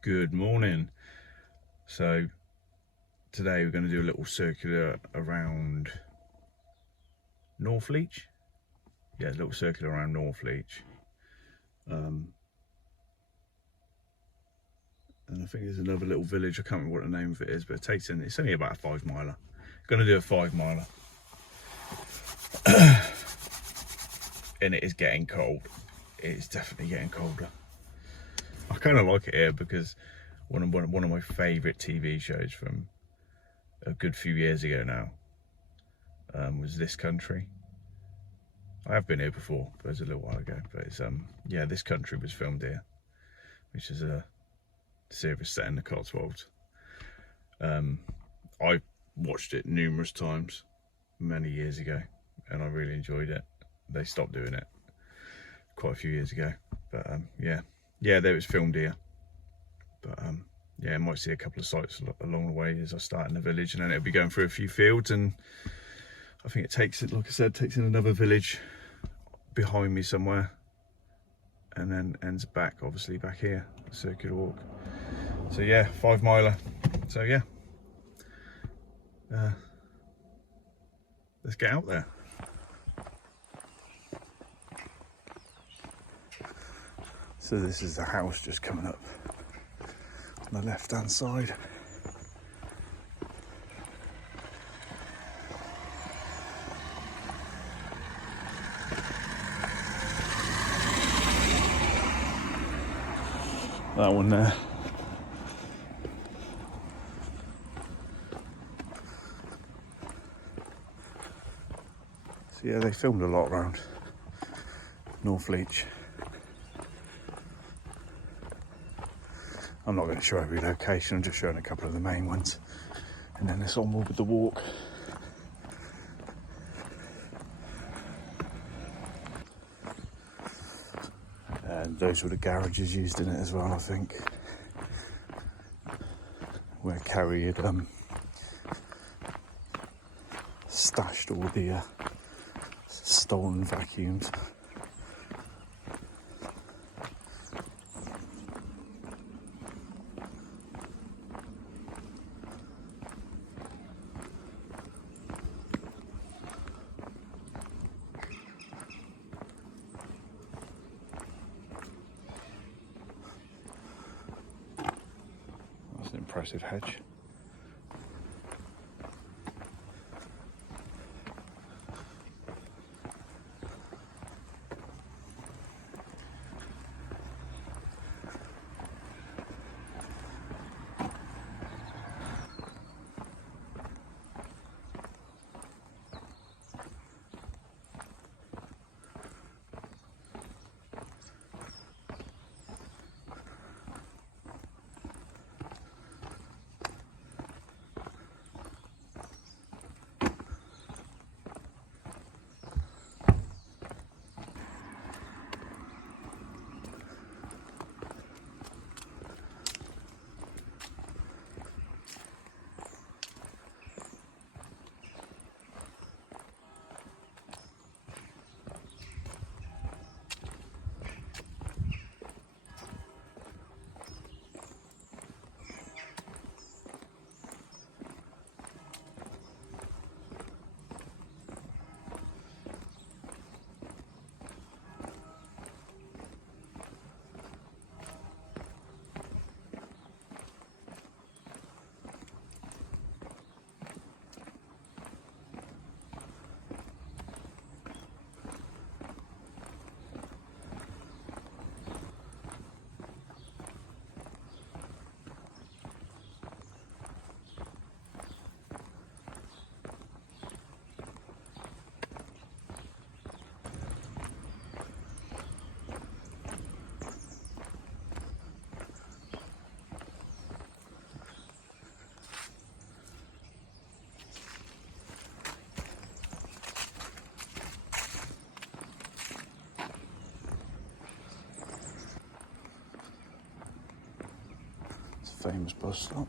Good morning. So today we're going to do a little circular around Northleach. Yeah, a little circular around Northleach. And I think there's another little village, I can't remember what the name of it is, but it's only about a 5 miler. Going to do a 5 miler. And it is getting cold. It's definitely getting colder. I kind of like it here because one of my favourite TV shows from a good few years ago now was This Country. I have been here before, but it was a little while ago. But it's yeah, This Country was filmed here, which is a series set in the Cotswolds. I watched it numerous times many years ago, and I really enjoyed it. They stopped doing it quite a few years ago, but yeah, there was filmed here. But yeah, I might see a couple of sites along the way as I start in the village, and then it'll be going through a few fields, and I think it takes it, like I said, takes in another village behind me somewhere, and then ends back, obviously back here, a circular walk. So yeah, 5 miler. So yeah, let's get out there. So this is the house just coming up on the left hand side. That one there. So yeah, they filmed a lot around Northleach. I'm not going to show every location, I'm just showing a couple of the main ones. And then it's onward with the walk. And those were the garages used in it as well, I think. Where Carrie had stashed all the stolen vacuums. That's an impressive hedge. Famous bus stop.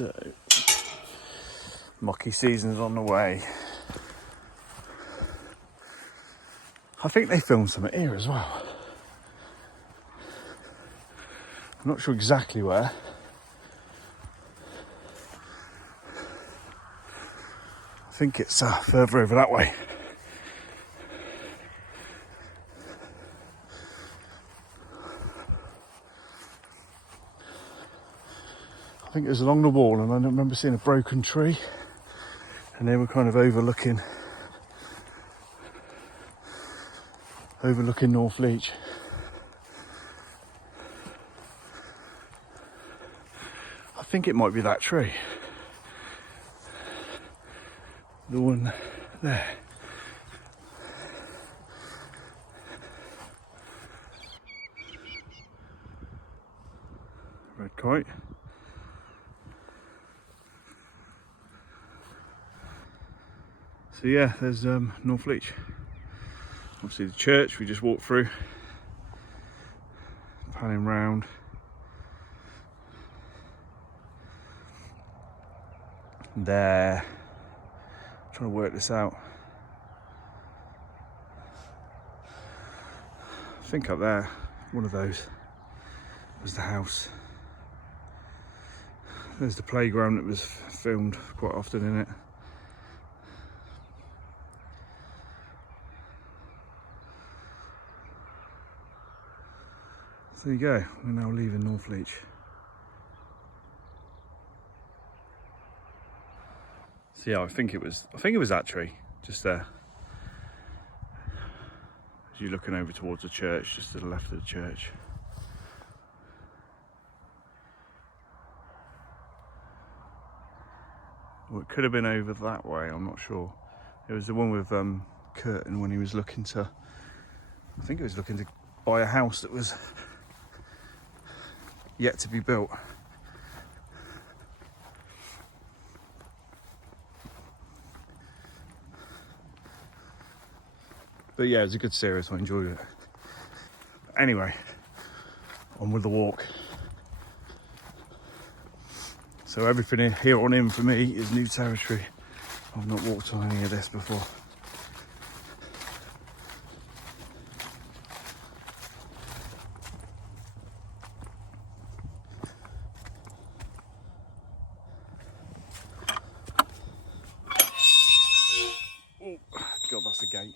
So, mucky season's on the way. I think they filmed something here as well. I'm not sure exactly where. I think it's further over that way. I think it was along the wall, and I remember seeing a broken tree, and they were kind of overlooking Northleach. I think it might be that tree. The one there. Red kite. So yeah, there's Northleach. Obviously the church we just walked through. Panning round. There. Trying to work this out. I think up there, one of those was the house. There's the playground that was filmed quite often in it. So there you go, we're now leaving Northleach. So yeah, I think it was that tree, just there. As you're looking over towards the church, just to the left of the church. Or it could have been over that way, I'm not sure. It was the one with Curtin when he was looking to, I think he was looking to buy a house that was yet to be built. But yeah, it was a good series, I enjoyed it. Anyway, on with the walk. So everything here on in for me is new territory. I've not walked on any of this before. Oh, God, that's the gate.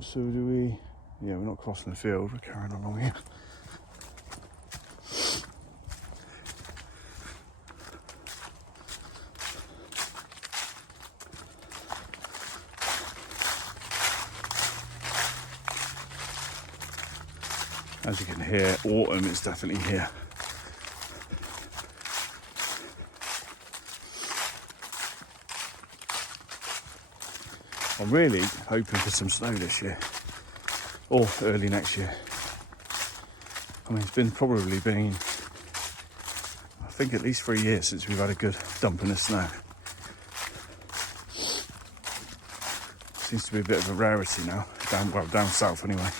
So do we... Yeah, we're not crossing the field, we're carrying along here. As you can hear, autumn is definitely here. I'm really hoping for some snow this year, or early next year. I mean, it's probably been, I think, at least 3 years since we've had a good dumping of snow. Seems to be a bit of a rarity now, down south anyway.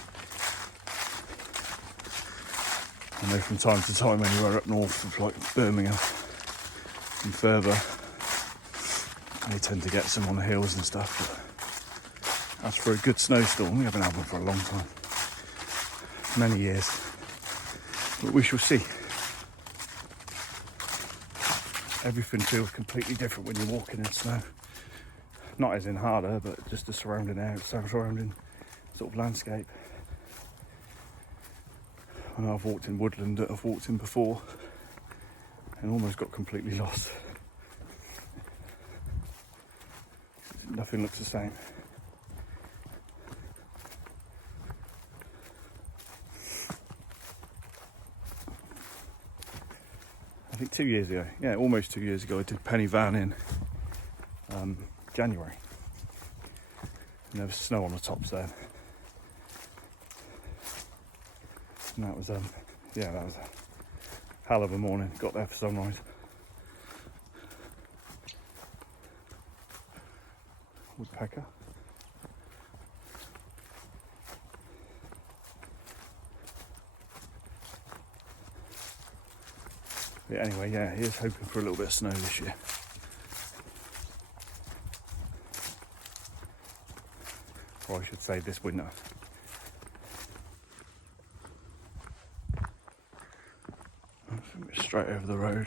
I know from time to time anywhere up north, like Birmingham and further, they tend to get some on the hills and stuff. But as for a good snowstorm, we haven't had one for a long time, many years. But we shall see. Everything feels completely different when you're walking in snow. Not as in harder, but just the surrounding air, surrounding sort of landscape. I know I've walked in woodland that I've walked in before and almost got completely lost. Nothing looks the same. I think 2 years ago, yeah, almost 2 years ago, I did Penny Van in January. And there was snow on the tops there. And that was, yeah, that was a hell of a morning. Got there for sunrise. Woodpecker. But anyway, yeah, here's hoping for a little bit of snow this year. Or I should say this winter. I think we're straight over the road.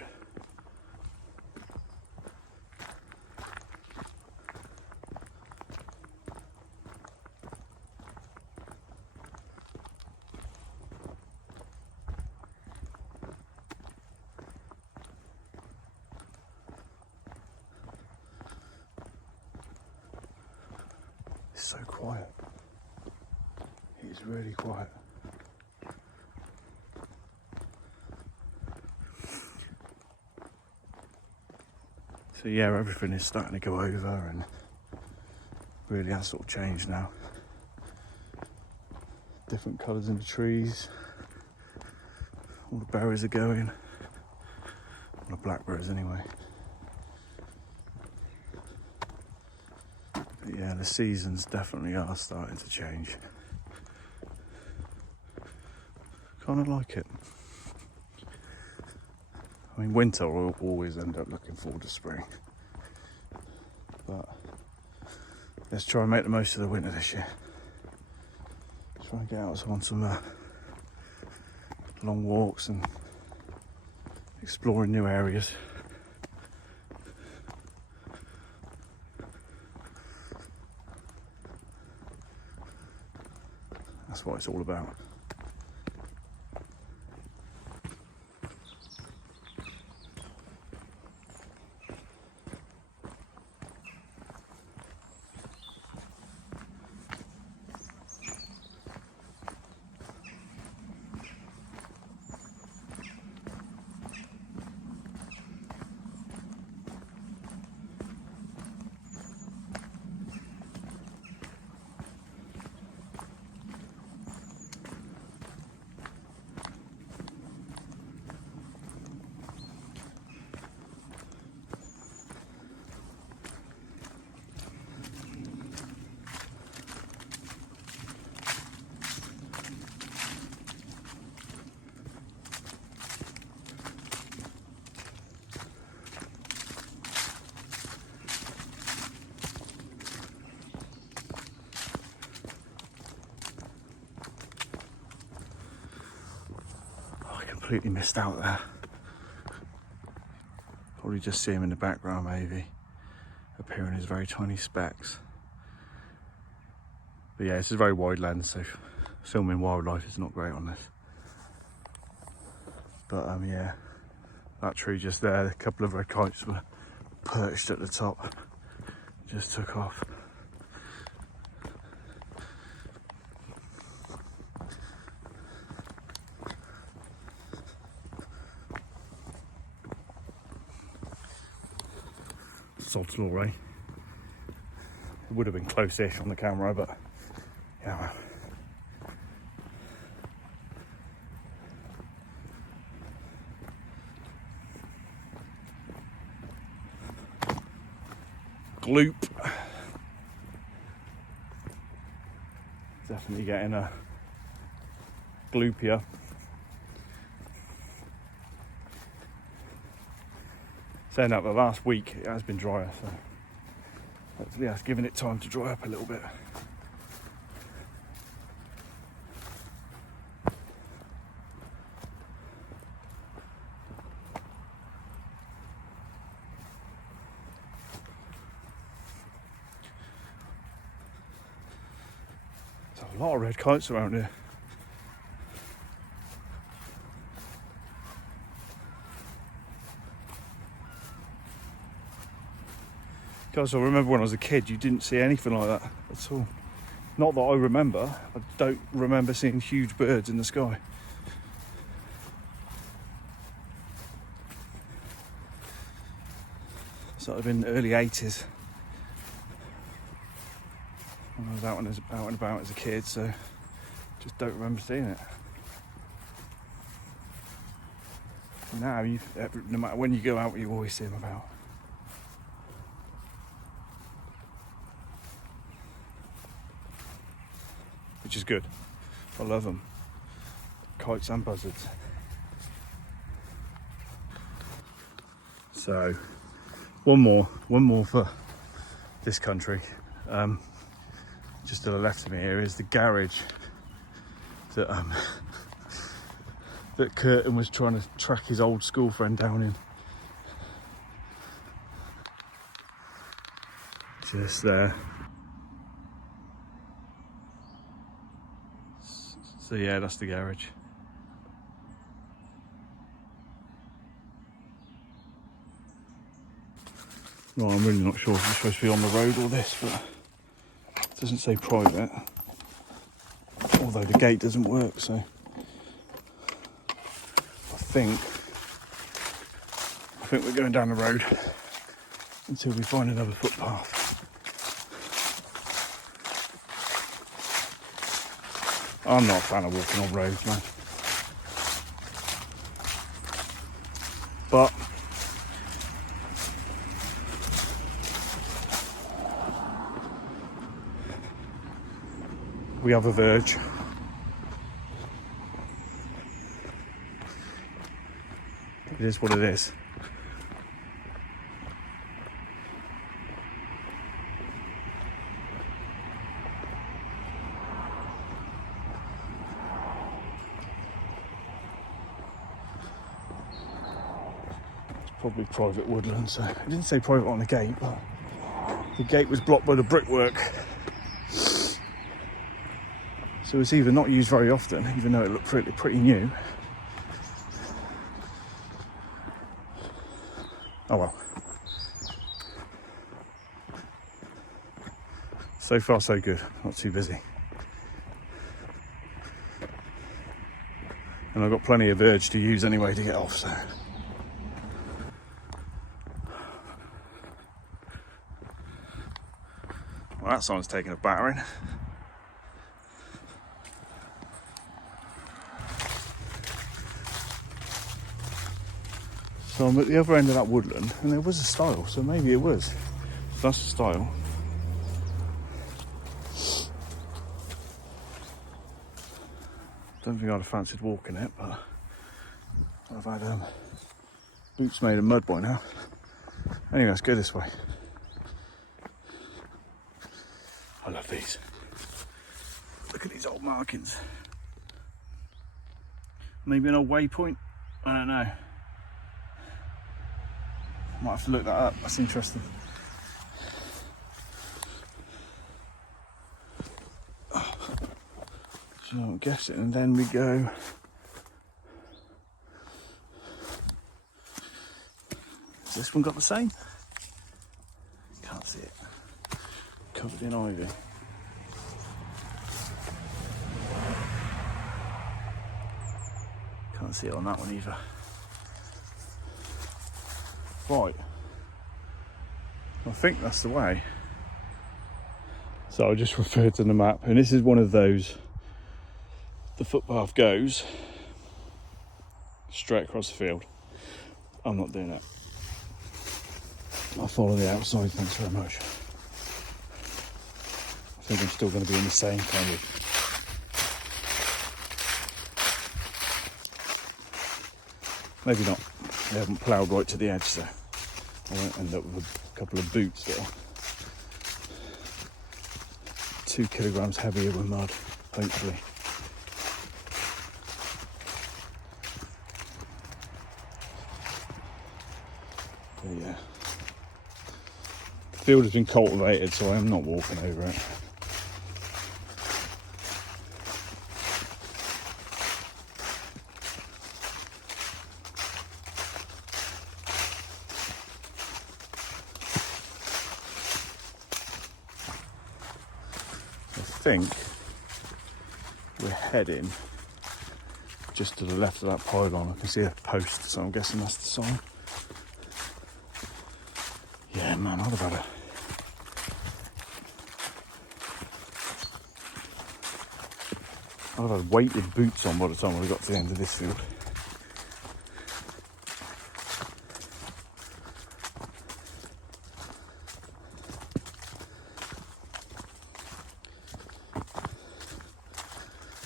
It's so quiet. It's really quiet. So yeah, everything is starting to go over and really has sort of changed now. Different colours in the trees. All the berries are going. All the blackberries anyway. But yeah, the seasons definitely are starting to change. Kind of like it. I mean, winter will always end up looking forward to spring. But let's try and make the most of the winter this year. Try and get out on some long walks and exploring new areas. That's what it's all about. Completely missed out there. Probably just see him in the background maybe, appearing as very tiny specks. But yeah, this is a very wide lens, so filming wildlife is not great on this. But yeah, that tree just there, a couple of red kites were perched at the top, just took off. Sod's law, eh? It would have been close-ish on the camera, but yeah, well. Gloop. Definitely getting a gloopier. Saying that the last week it has been drier, so hopefully that's given it time to dry up a little bit. There's a lot of red kites around here. Guys, I remember when I was a kid, you didn't see anything like that at all. Not that I remember. I don't remember seeing huge birds in the sky. So that would have been early 80s. When I was out and about as a kid, so just don't remember seeing it. Now, no matter when you go out, you always see them about. Which is good. I love them. Kites and buzzards. So one more for this country. Just to the left of me here is the garage that that Curtin was trying to track his old school friend down in. Just there. So yeah, that's the garage. Well, I'm really not sure if it's supposed to be on the road or this, but it doesn't say private. Although the gate doesn't work, so I think we're going down the road until we find another footpath. I'm not a fan of walking on roads, man. But we have a verge. It is what it is. Probably private woodland, so it didn't say private on the gate, but the gate was blocked by the brickwork, so it's either not used very often, even though it looked pretty new. Oh well. So far so good, not too busy, and I've got plenty of verge to use anyway to get off, so well, that sign's taking a battering. So I'm at the other end of that woodland, and there was a stile, so maybe it was. That's the stile. Don't think I'd have fancied walking it, but I've had boots made of mud by now. Anyway, let's go this way. I love these. Look at these old markings. Maybe an old waypoint? I don't know. Might have to look that up, that's interesting. So I'm guessing, and then we go. Has this one got the same? Can't see it. Covered in ivy. Can't see it on that one either. Right. I think that's the way. So I just referred to the map, and this is one of those. The footpath goes straight across the field. I'm not doing it. I'll follow the outside, thanks very much. I think I'm still going to be in the same kind of maybe not. They haven't ploughed right to the edge, so I won't end up with a couple of boots that are 2 kilograms heavier with mud, hopefully. But yeah. The field has been cultivated, so I am not walking over it. I think we're heading just to the left of that pylon. I can see a post, so I'm guessing that's the sign. Yeah, man, I'd have had weighted boots on by the time we got to the end of this field.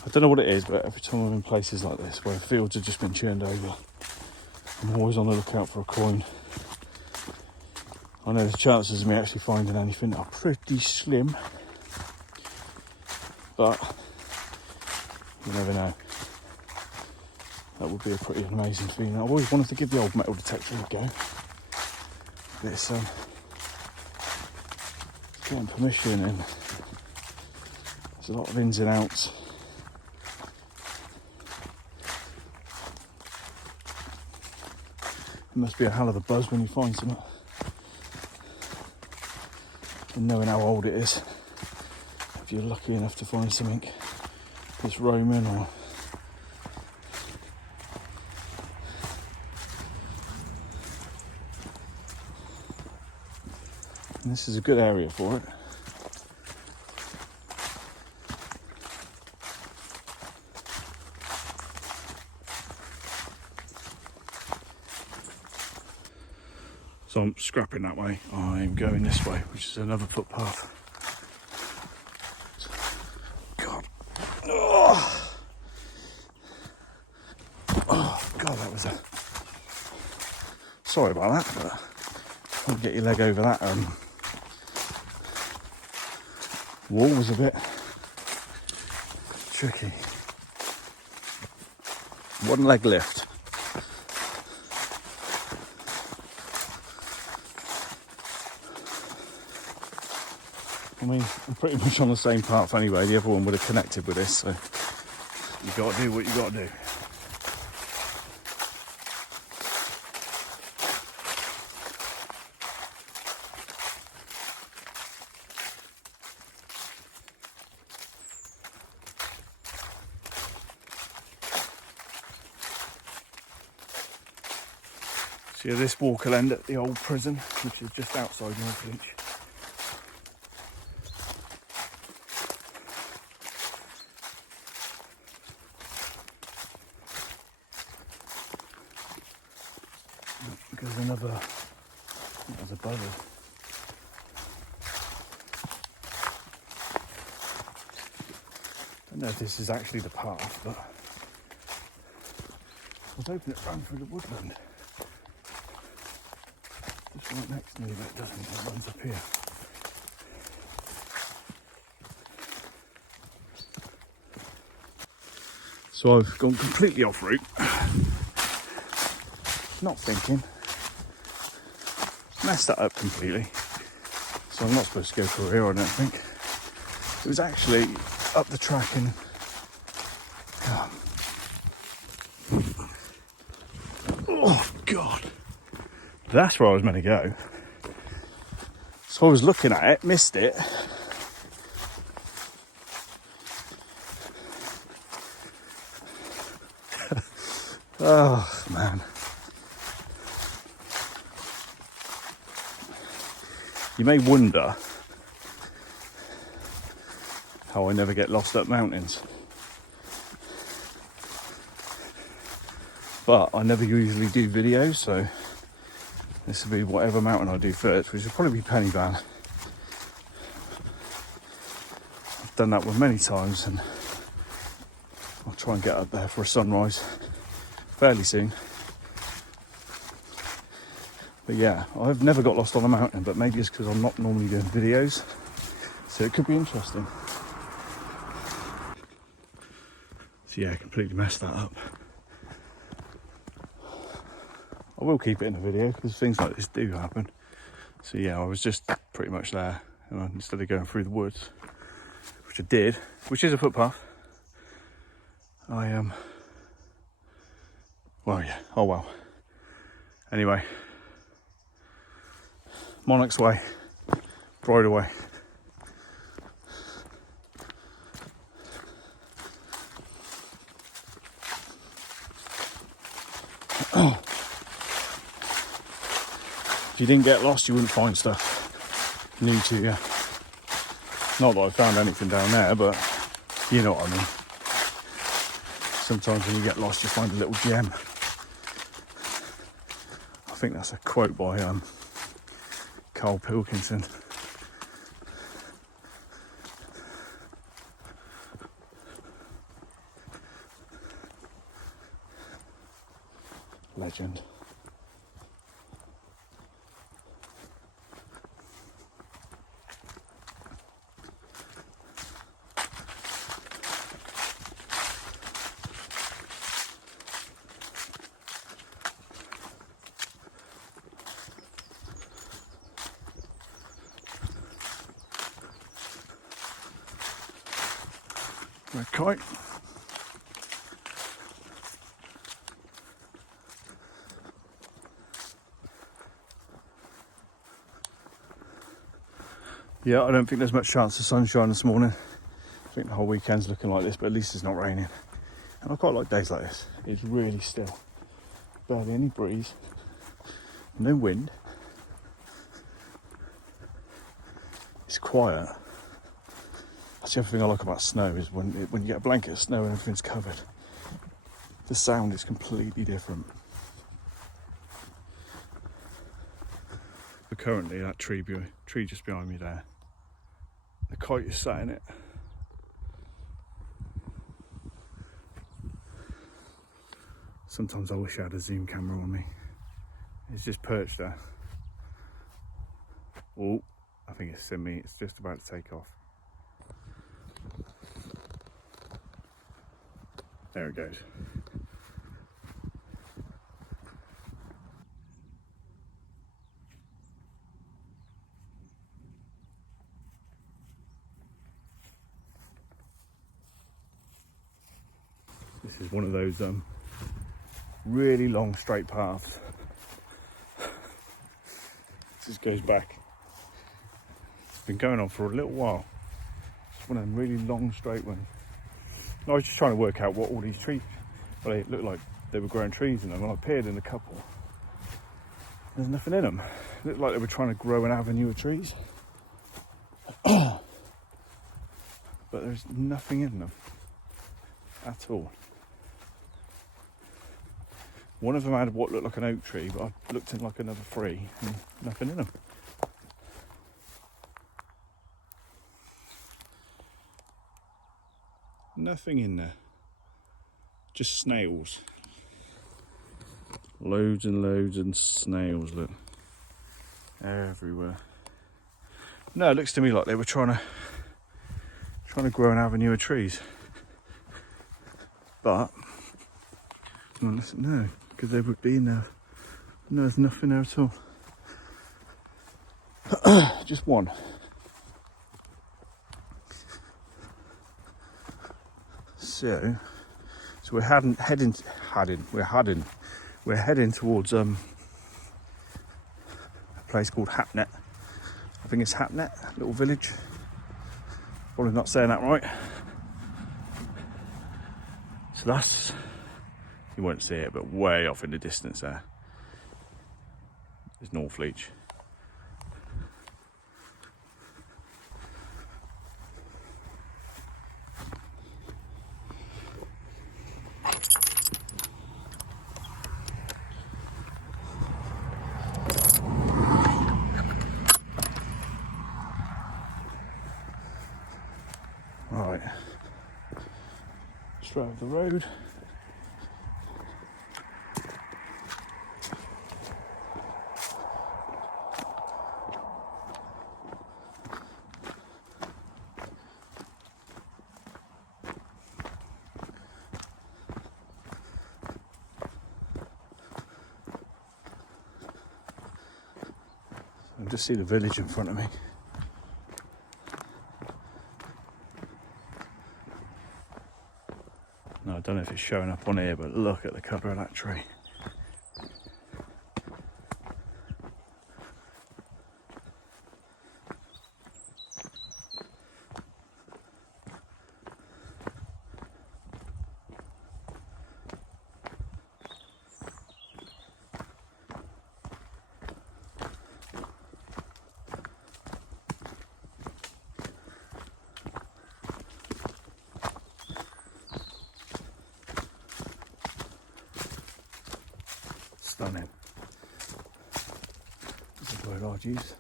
I don't know what it is, but every time I'm in places like this where fields have just been churned over, I'm always on the lookout for a coin. I know the chances of me actually finding anything are pretty slim, but you never know. That would be a pretty amazing feeling. I've always wanted to give the old metal detector a go. It's getting permission, and there's a lot of ins and outs. It must be a hell of a buzz when you find something, and knowing how old it is, if you're lucky enough to find something that's Roman or and this is a good area for it. So I'm scrapping that way. I'm going this way, which is another footpath. God. Oh, God, that was a... Sorry about that, but trying to get your leg over that wall was a bit tricky. One leg lift. I mean, I'm pretty much on the same path anyway. The other one would have connected with this, so you got to do what you got to do. So yeah, this walk will end at the old prison, which is just outside Northleach. There's another, there's a buzzard. I don't know if this is actually the path, but I was hoping it ran through the woodland. Just right next to me, but it doesn't. It runs up here. So I've gone completely off route. Not thinking. Messed that up completely. So I'm not supposed to go through here, I don't think. It was actually up the track and... Oh, God. That's where I was meant to go. So I was looking at it, missed it. Oh, man. You may wonder how I never get lost up mountains. But I never usually do videos, so this will be whatever mountain I do first, which will probably be Penny Van. I've done that one many times, and I'll try and get up there for a sunrise fairly soon. But yeah, I've never got lost on a mountain, but maybe it's because I'm not normally doing videos, so it could be interesting. So yeah, I completely messed that up. I will keep it in a video because things like this do happen. So yeah, I was just pretty much there, and instead of going through the woods, which I did, which is a footpath, I well, yeah, oh well. Anyway, Monarch's Way, Bridle Way. If you didn't get lost, you wouldn't find stuff. You need to, yeah. Not that I found anything down there, but you know what I mean. Sometimes when you get lost, you find a little gem. I think that's a quote by Carl Pilkington. Legend. Red kite. Yeah, I don't think there's much chance of sunshine this morning. I think the whole weekend's looking like this, but at least it's not raining. And I quite like days like this. It's really still. Barely any breeze. No wind. It's quiet. That's the other thing I like about snow, is when you get a blanket of snow and everything's covered, the sound is completely different. But currently that tree just behind me there, the kite is sat in it. Sometimes I wish I had a zoom camera on me. It's just perched there. Oh, I think it's seen me. It's just about to take off. There it goes. This is one of those really long straight paths. This goes back. It's been going on for a little while. It's one of them really long straight ones. I was just trying to work out what all these trees, well, they looked like they were growing trees in them, and I peered in a couple. There's nothing in them. It looked like they were trying to grow an avenue of trees. But there's nothing in them at all. One of them had what looked like an oak tree, but I looked in like another three and nothing in them. Nothing in there. Just snails. Loads and loads of snails, look. Everywhere. No, it looks to me like they were trying to grow an avenue of trees. But no, because they would be in there. No, there's nothing there at all. Just one. So we're heading towards a place called Hapnet. I think it's Hapnet, little village. Probably not saying that right. So that's, you won't see it, but way off in the distance there is Northleach. Right, straight over the road. I can just see the village in front of me. No, I don't know if it's showing up on here, but look at the colour of that tree. Stunning. That's the word I'd use.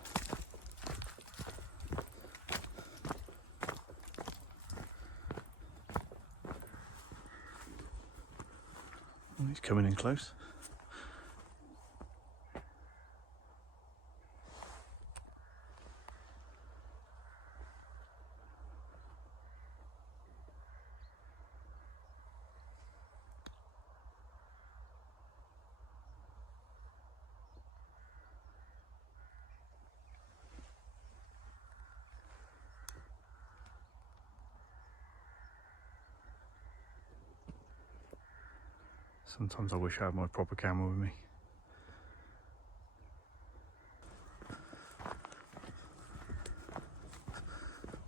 Oh, he's coming in close. Sometimes I wish I had my proper camera with me.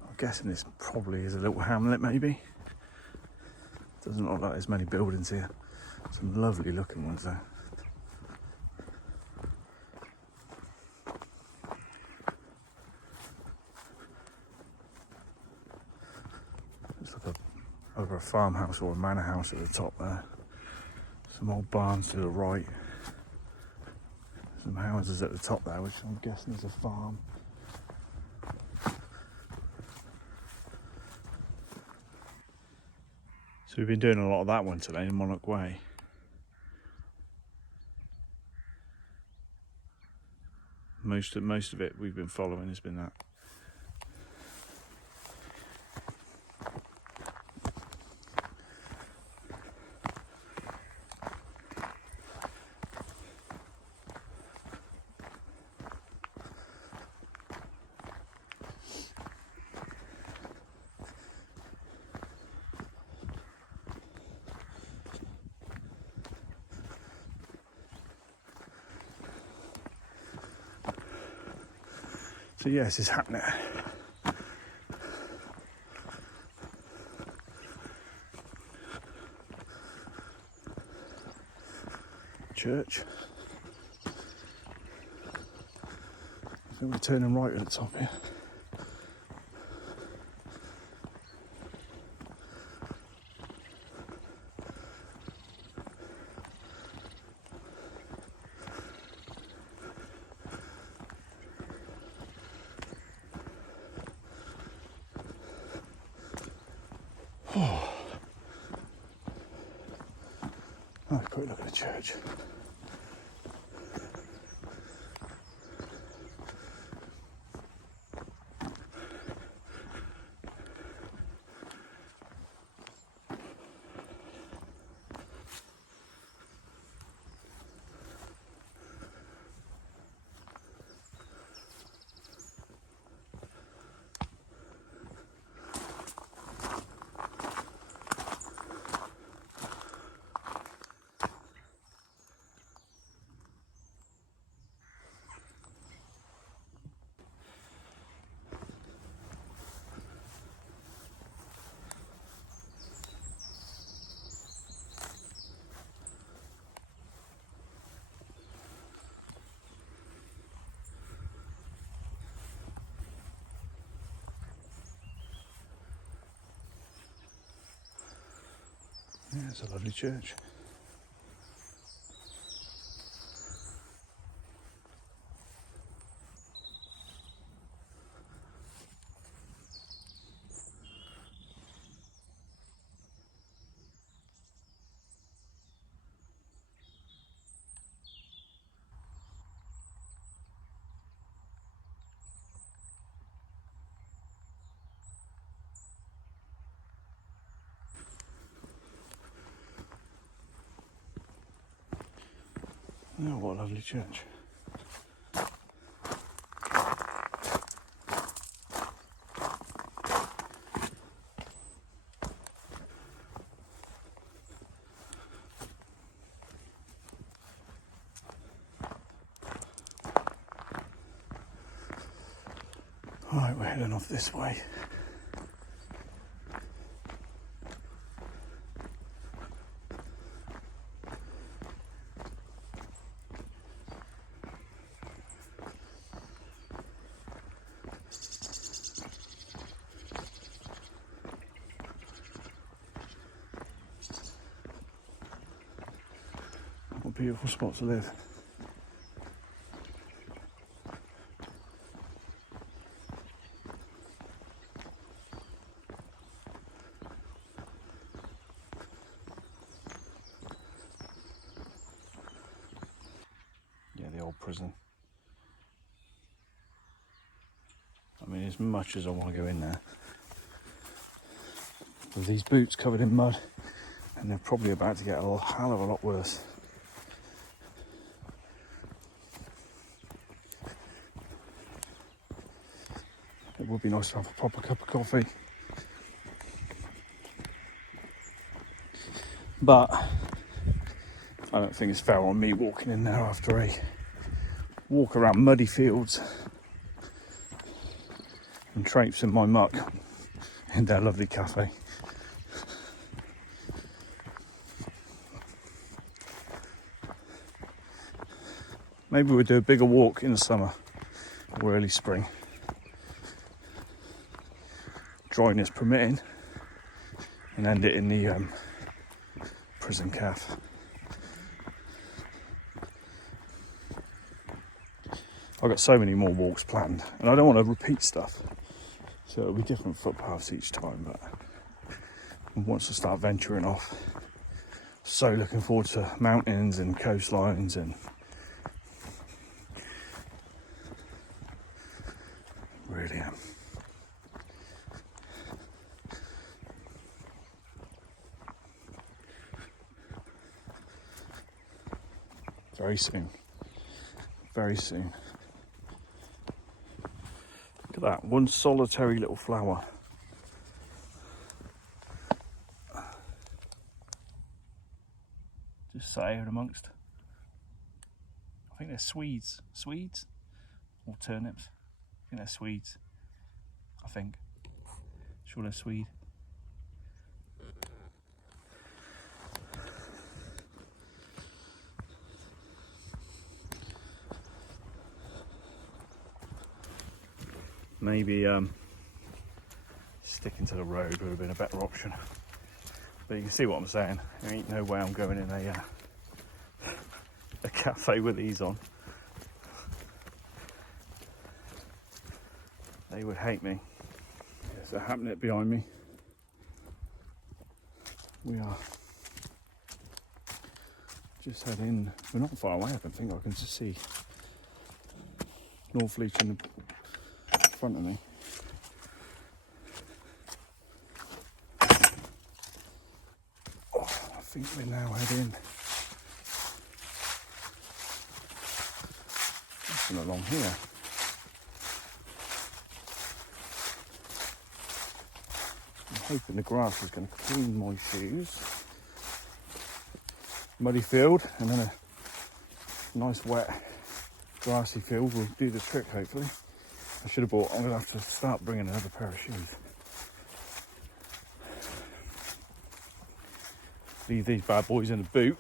I'm guessing this probably is a little hamlet, maybe. Doesn't look like there's many buildings here. Some lovely looking ones though. It's like over a farmhouse or a manor house at the top there. Some old barns to the right. Some houses at the top there, which I'm guessing is a farm. So we've been doing a lot of that one today in Monarch Way. Most of it we've been following has been that. So yes, it's happening. Church. I think we're turning right at the top here. Oh, quick look at the church. Yeah, it's a lovely church. Oh, what a lovely church. Alright, we're heading off this way. What a beautiful spot to live. Yeah, the old prison. I mean, as much as I want to go in there, with these boots covered in mud, and they're probably about to get a hell of a lot worse. It would be nice to have a proper cup of coffee. But don't think it's fair on me walking in there after a walk around muddy fields and traipse in my muck in their lovely cafe. Maybe we'll do a bigger walk in the summer or early spring. Dryness permitting, and end it in the prison cafe. I've got so many more walks planned, and I don't want to repeat stuff, so it'll be different footpaths each time. But once I start venturing off, so looking forward to mountains and coastlines, and really am. Very soon. Very soon. Look at that, one solitary little flower. Just sat here amongst, I think they're Swedes. Swedes? Or turnips? I think they're Swedes. I think. Sure they're Swede. Maybe sticking to the road would have been a better option. But you can see what I'm saying. There ain't no way I'm going in a cafe with these on. They would hate me. There's a hamlet behind me. We are just heading. We're not far away. I don't think I can just see Northleach in the front of me. Oh, I think we're now heading along here. I'm hoping the grass is going to clean my shoes. Muddy field, and then a nice wet grassy field will do the trick, hopefully. I should have bought, I'm going to have to start bringing another pair of shoes. Leave these bad boys in the boot.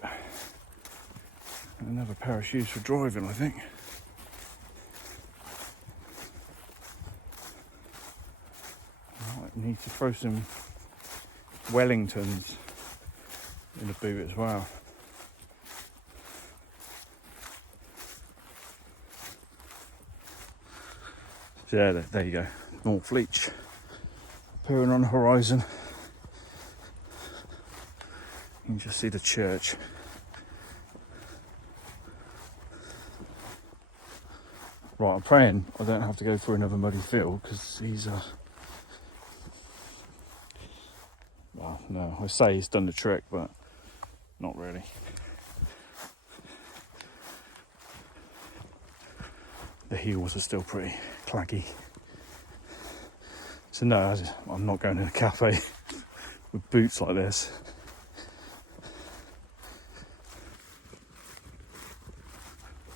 And another pair of shoes for driving, I think. I need to throw some Wellingtons in the boot as well. So yeah, there you go. Northleach appearing on the horizon. You can just see the church. Right, I'm praying I don't have to go through another muddy field, because he's well, no, I say he's done the trick, but not really. The heels are still pretty claggy. So no, I'm not going to a cafe with boots like this.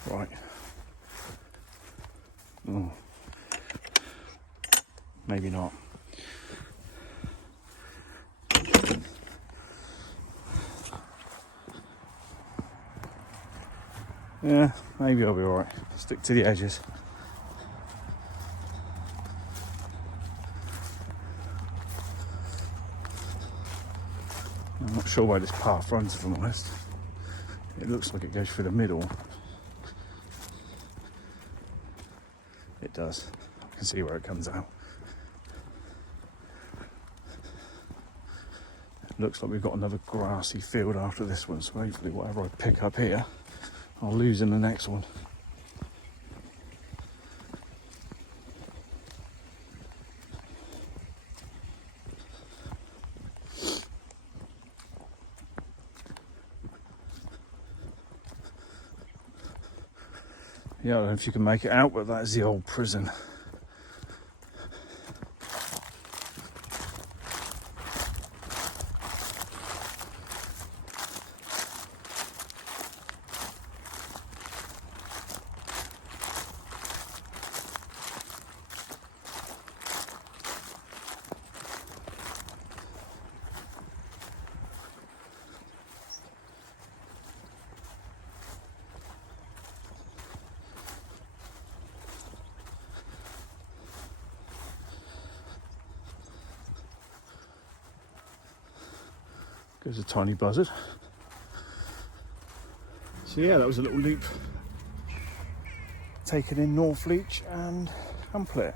Right. Oh. Maybe not. Yeah, maybe I'll be alright. Stick to the edges. I'm not sure where this path runs, if I'm honest. It looks like it goes through the middle. It does. I can see where it comes out. It looks like we've got another grassy field after this one, so hopefully whatever I pick up here, I'll lose in the next one. Yeah, I don't know if you can make it out, but that is the old prison. Goes a tiny buzzard. So yeah, that was a little loop taken in Northleach and Hampnet.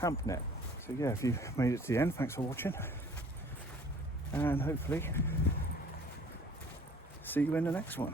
So yeah, if you made it to the end, thanks for watching, and hopefully see you in the next one.